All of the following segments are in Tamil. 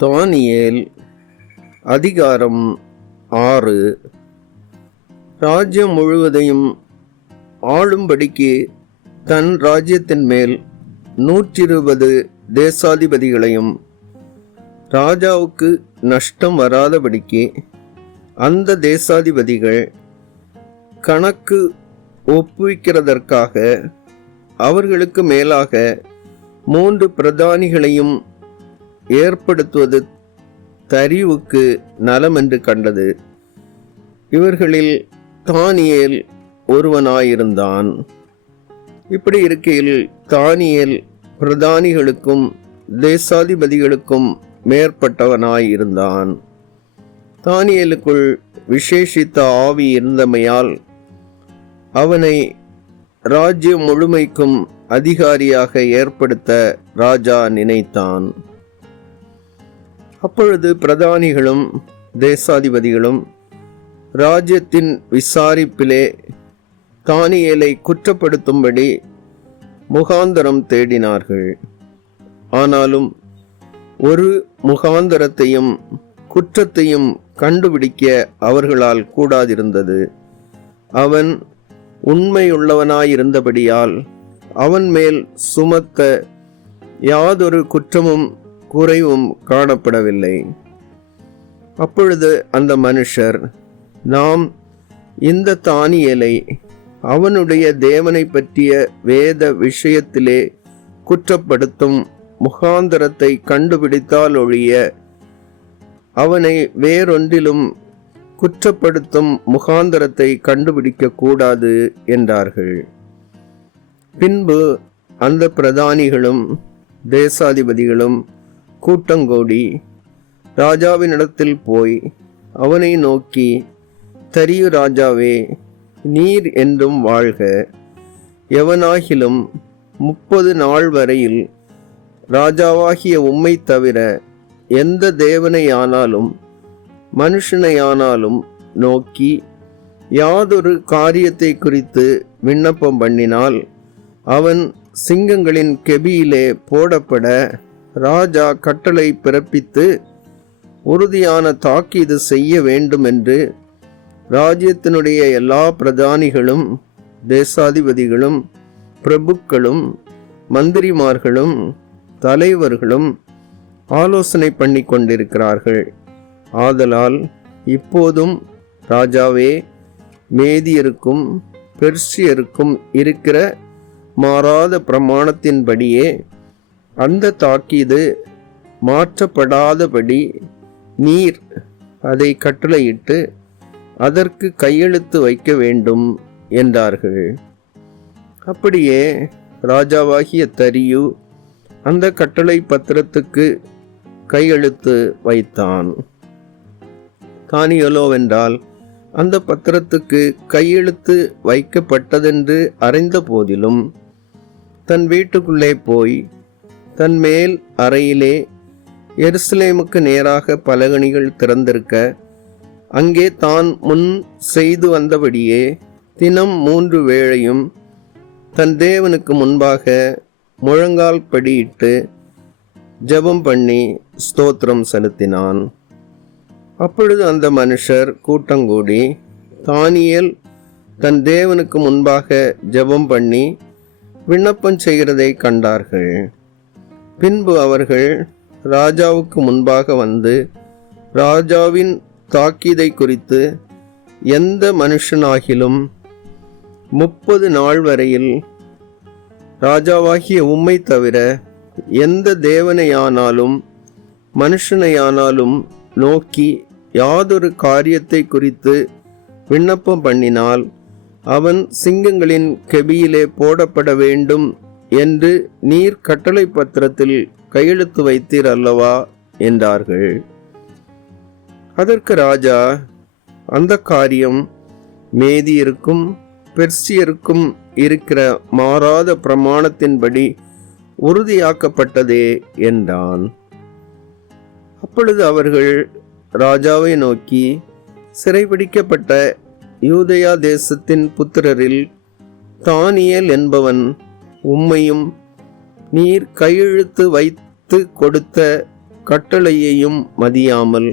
தானியேல் அதிகாரம் 6. ராஜ்யம் முழுவதையும் ஆளும்படிக்கு தன் ராஜ்யத்தின் மேல் 120 தேசாதிபதிகளையும் ராஜாவுக்கு நஷ்டம் வராதபடிக்கு அந்த தேசாதிபதிகள் கணக்கு ஒப்புவிக்கிறதற்காக அவர்களுக்கு மேலாக 3 பிரதானிகளையும் ஏற்படுத்துவது தரிவுக்கு நலமென்று கண்டது. இவர்களில் தானியேல் ஒருவனாயிருந்தான். இப்படி இருக்கையில் தானியேல் பிரதானிகளுக்கும் தேசாதிபதிகளுக்கும் மேற்பட்டவனாயிருந்தான். தானியேலுக்குள் விசேஷித்த ஆவி இருந்தமையால் அவனை ராஜ்யம் முழுமைக்கும் அதிகாரியாக ஏற்படுத்த ராஜா நினைத்தான். அப்பொழுது பிரதானிகளும் தேசாதிபதிகளும் ராஜ்யத்தின் விசாரிப்பிலே தானியேலை குற்றப்படுத்தும்படி முகாந்தரம் தேடினார்கள். ஆனாலும் ஒரு முகாந்தரத்தையும் குற்றத்தையும் கண்டுபிடிக்க அவர்களால் கூடாதிருந்தது. அவன் உண்மையுள்ளவனாயிருந்தபடியால் அவன் மேல் சுமத்த யாதொரு குற்றமும் குறைவும் காணப்படவில்லை. அப்பொழுது அந்த மனுஷர், நாம் இந்த தானியேலை அவனுடைய தேவனை பற்றிய வேத விஷயத்திலே குற்றப்படுத்தும் முகாந்தரத்தை கண்டுபிடித்தால் ஒழிய அவனை வேறொன்றிலும் குற்றப்படுத்தும் முகாந்தரத்தை கண்டுபிடிக்க கூடாது என்றார்கள். பின்பு அந்த பிரதானிகளும் தேசாதிபதிகளும் கூட்டங்கோடி ராஜாவினிடத்தில் போய் அவனை நோக்கி, தரியு ராஜாவே, நீர் என்றும் வாழ்க. எவனாகிலும் 30 நாள் வரையில் ராஜாவாகிய உம்மை தவிர எந்த தேவனையானாலும் மனுஷனையானாலும் நோக்கி யாதொரு காரியத்தை குறித்து விண்ணப்பம் பண்ணினால் அவன் சிங்கங்களின் கெபியிலே போடப்பட ராஜா கட்டளை பிறப்பித்து உறுதியான தாக்கீது செய்ய வேண்டும் என்று ராஜ்யத்தினுடைய எல்லா பிரதானிகளும் தேசாதிபதிகளும் பிரபுக்களும் மந்திரிமார்களும் தலைவர்களும் ஆலோசனை பண்ணி கொண்டிருக்கிறார்கள். ஆதலால் இப்போதும் ராஜாவே, மேதியருக்கும் பெர்சியருக்கும் இருக்கிற மாறாத பிரமாணத்தின்படியே அந்த தாக்கீது மாற்றப்படாதபடி நீர் அதை கட்டளையிட்டு அதற்கு கையெழுத்து வைக்க வேண்டும் என்றார்கள். அப்படியே ராஜாவாகிய தரியு அந்த கட்டளை பத்திரத்துக்கு கையெழுத்து வைத்தான். தானியேலோவென்றால் அந்த பத்திரத்துக்கு கையெழுத்து வைக்கப்பட்டதென்று அறிந்த போதிலும் தன் வீட்டுக்குள்ளே போய் தன் மேல் அறையிலே எருசலேமுக்கு நேராக பலகணிகள் திறந்திருக்க அங்கே தான் முன் செய்து வந்தபடியே தினம் 3 வேளையும் தன் தேவனுக்கு முன்பாக முழங்கால் படியிட்டு ஜெபம் பண்ணி ஸ்தோத்திரம் செலுத்தினான். அப்பொழுது அந்த மனுஷர் கூட்டங்கூடி தானியேல் தன் தேவனுக்கு முன்பாக ஜெபம் பண்ணி விண்ணப்பம் செய்கிறதை கண்டார்கள். பின்பு அவர்கள் ராஜாவுக்கு முன்பாக வந்து ராஜாவின் தாக்கீதை குறித்து எந்த மனுஷனாகிலும் 30 நாள் வரையில் ராஜாவாகிய உம்மை தவிர எந்த தேவனையானாலும் மனுஷனையானாலும் நோக்கி யாதொரு காரியத்தை குறித்து விண்ணப்பம் பண்ணினால் அவன் சிங்கங்களின் கெபியிலே போடப்பட வேண்டும் என்று நீர் கட்டளை பத்திரத்தில் கையெழுத்து வைத்தீர் அல்லவா என்றார்கள். அதற்கு ராஜா, அந்த காரியம் மேதியருக்கும் பெர்சியருக்கும் இருக்கிற மாறாத பிரமாணத்தின்படி உறுதியாக்கப்பட்டதே என்றான். அப்பொழுது அவர்கள் ராஜாவை நோக்கி, சிறைபிடிக்கப்பட்ட யூதேயா தேசத்தின் புத்திரரில் தானியேல் என்பவன் உம்மையும் நீர் கையெழுத்து வைத்து கொடுத்த கட்டளையையும் மதியாமல்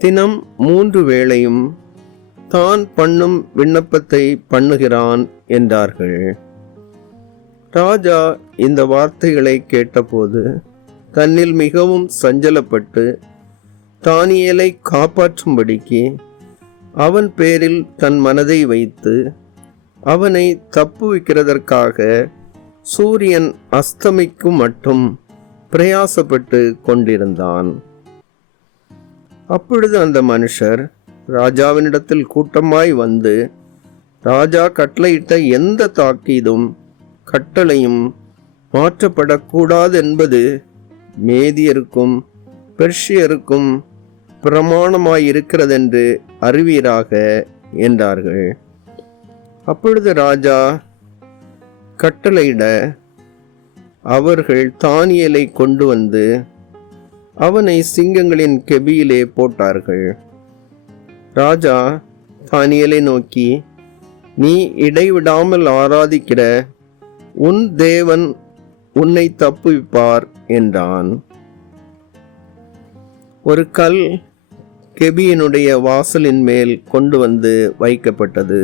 தினம் 3 வேளையும் தான் பண்ணும் விண்ணப்பத்தை பண்ணுகிறான் என்றார்கள். ராஜா இந்த வார்த்தைகளை கேட்டபோது தன்னில் மிகவும் சஞ்சலப்பட்டு தானியேலை காப்பாற்றும்படிக்கு அவன் பேரில் தன் மனதை வைத்து அவனை தப்புவிக்கிறதற்காக சூரியன் அஸ்தமிக்கும் மட்டும் பிரயாசப்பட்டு கொண்டிருந்தான். அப்பொழுது அந்த மனுஷர் ராஜாவினிடத்தில் கூட்டமாய் வந்து, ராஜா கட்டளையிட்ட எந்த தாக்கீதும் கட்டளையும் மாற்றப்படக்கூடாது என்பது மேதியருக்கும் பெர்ஷியருக்கும் பிரமாணமாயிருக்கிறதென்று அறிவீராக என்றார்கள். அப்பொழுது ராஜா கட்டளையிட அவர்கள் தானியேலை கொண்டு வந்து அவனை சிங்கங்களின் கெபியிலே போட்டார்கள். ராஜா தானியேலை நோக்கி, நீ இடைவிடாமல் ஆராதிக்கிற உன் தேவன் உன்னை தப்புவிப்பார் என்றான். ஒரு கல் கெபியினுடைய வாசலின் மேல் கொண்டு வந்து வைக்கப்பட்டது.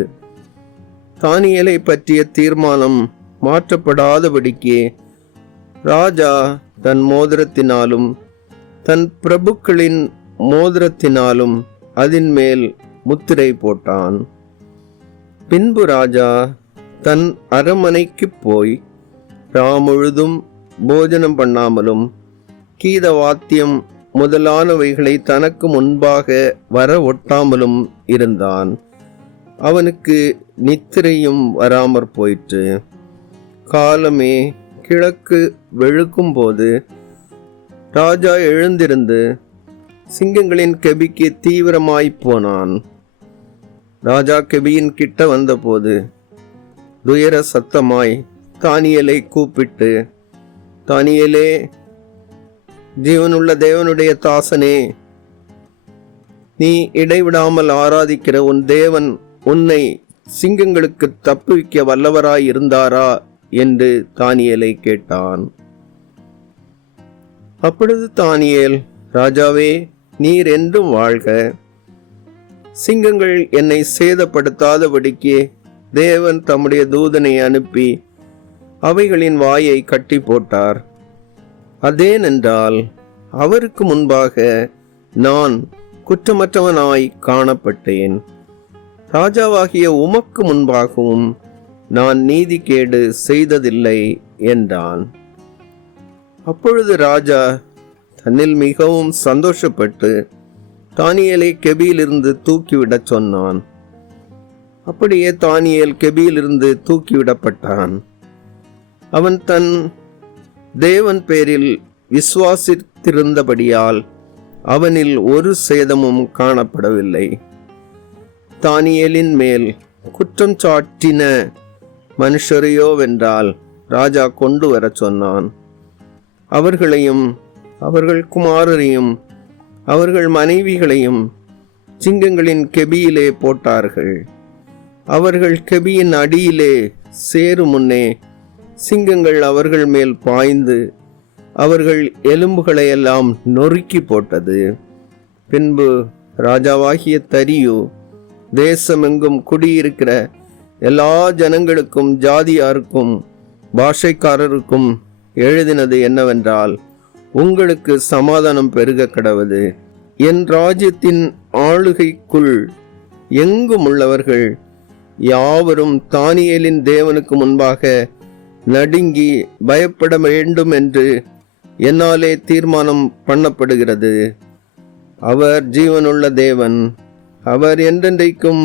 தானியேலை பற்றிய தீர்மானம் மாற்றப்படாதபடிக்கு ராஜா தன் மோதிரத்தினாலும் தன் பிரபுக்களின் மோதிரத்தினாலும் அதன் மேல் முத்திரை போட்டான். பின்பு ராஜா தன் அரமனைக்கு போய் முழுதும் போஜனம் பண்ணாமலும் கீதவாத்தியம் முதலானவைகளை தனக்கு முன்பாக வர ஒட்டாமலும் இருந்தான். அவனுக்கு நித்திரையும் வராமற் போயிற்று. காலமே கிழக்கு வெளுக்கும் போது ராஜா எழுந்திருந்து சிங்கங்களின் கெபிக்கு தீவிரமாய் போனான். ராஜா கெபியின் கிட்ட வந்தபோது துயர சத்தமாய் தானியேலை கூப்பிட்டு, தானியேலே, ஜீவனுள்ள தேவனுடைய தாசனே, நீ இடைவிடாமல் ஆராதிக்கிற உன் தேவன் உன்னை சிங்கங்களுக்கு தப்புவிக்க வல்லவராய் இருந்தாரா என்று தானியேலை கேட்டான். அப்பொழுது தானியேல், ராஜாவே, நீர் என்றும் வாழ்க. சிங்கங்கள் என்னை சேதப்படுத்தாதபடிக்கு தேவன் தம்முடைய தூதனை அனுப்பி அவைகளின் வாயை கட்டி போட்டார். அதேனென்றால் அவருக்கு முன்பாக நான் குற்றமற்றவனாய் காணப்பட்டேன். ராஜாவாகிய உமக்கு முன்பாகவும் நான் நீதிகேடு செய்ததில்லை என்றான். அப்பொழுது ராஜா தன்னில் மிகவும் சந்தோஷப்பட்டு தானியேலை கெபியிலிருந்து தூக்கிவிடச் சொன்னான். அப்படியே தானியேல் கெபியிலிருந்து தூக்கிவிடப்பட்டான். அவன் தன் தேவன் பேரில் விசுவாசித்திருந்தபடியால் அவனில் ஒரு சேதமும் காணப்படவில்லை. தானியேலின் மேல் குற்றம் சாட்டின மனுஷரையோவென்றால் ராஜா கொண்டு வரச் சொன்னான். அவர்களையும் அவர்கள் குமாரரையும் அவர்கள் மனைவிகளையும் சிங்கங்களின் கெபியிலே போட்டார்கள். அவர்கள் கெபியின் அடியிலே சேரும் முன்னே சிங்கங்கள் அவர்கள் மேல் பாய்ந்து அவர்கள் எலும்புகளையெல்லாம் நொறுக்கி போட்டது. பின்பு ராஜாவாகிய தரியு தேசமெங்கும் குடியிருக்கிற எல்லா ஜனங்களுக்கும் ஜாதியாருக்கும் பாஷைக்காரருக்கும் எழுதினது என்னவென்றால், உங்களுக்கு சமாதானம் பெருக கடவது. என் ராஜ்யத்தின் ஆளுகைக்குள் எங்கும் உள்ளவர்கள் யாவரும் தானியேலின் தேவனுக்கு முன்பாக நடுங்கி பயப்பட வேண்டும் என்று என்னாலே தீர்மானம் பண்ணப்படுகிறது. அவர் ஜீவனுள்ள தேவன், அவர் என்றென்றைக்கும்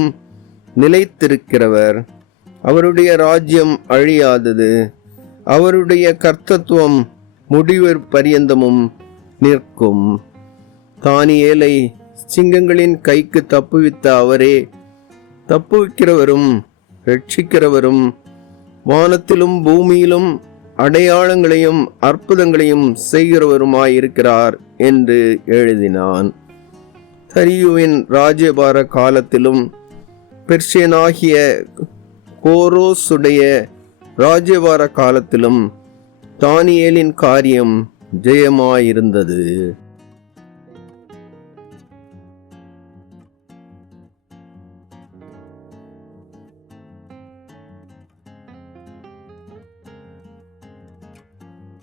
நிலைத்திருக்கிறவர். அவருடைய ராஜ்யம் அழியாதது, அவருடைய கர்த்தத்துவம் முடிவு பரியந்தமும் நிற்கும். தானியேலை சிங்கங்களின் கைக்கு தப்புவித்த அவரே தப்புவிக்கிறவரும் ரட்சிக்கிறவரும் வானத்திலும் பூமியிலும் அடையாளங்களையும் அற்புதங்களையும் செய்கிறவருமாயிருக்கிறார் என்று எழுதினான். தரியுவின் ராஜ்யபார காலத்திலும் பெர்ஷியனாகிய கோரோசுடைய ராஜ்யபார காலத்திலும் தானியேலின் காரியம் ஜெயமாயிருந்தது.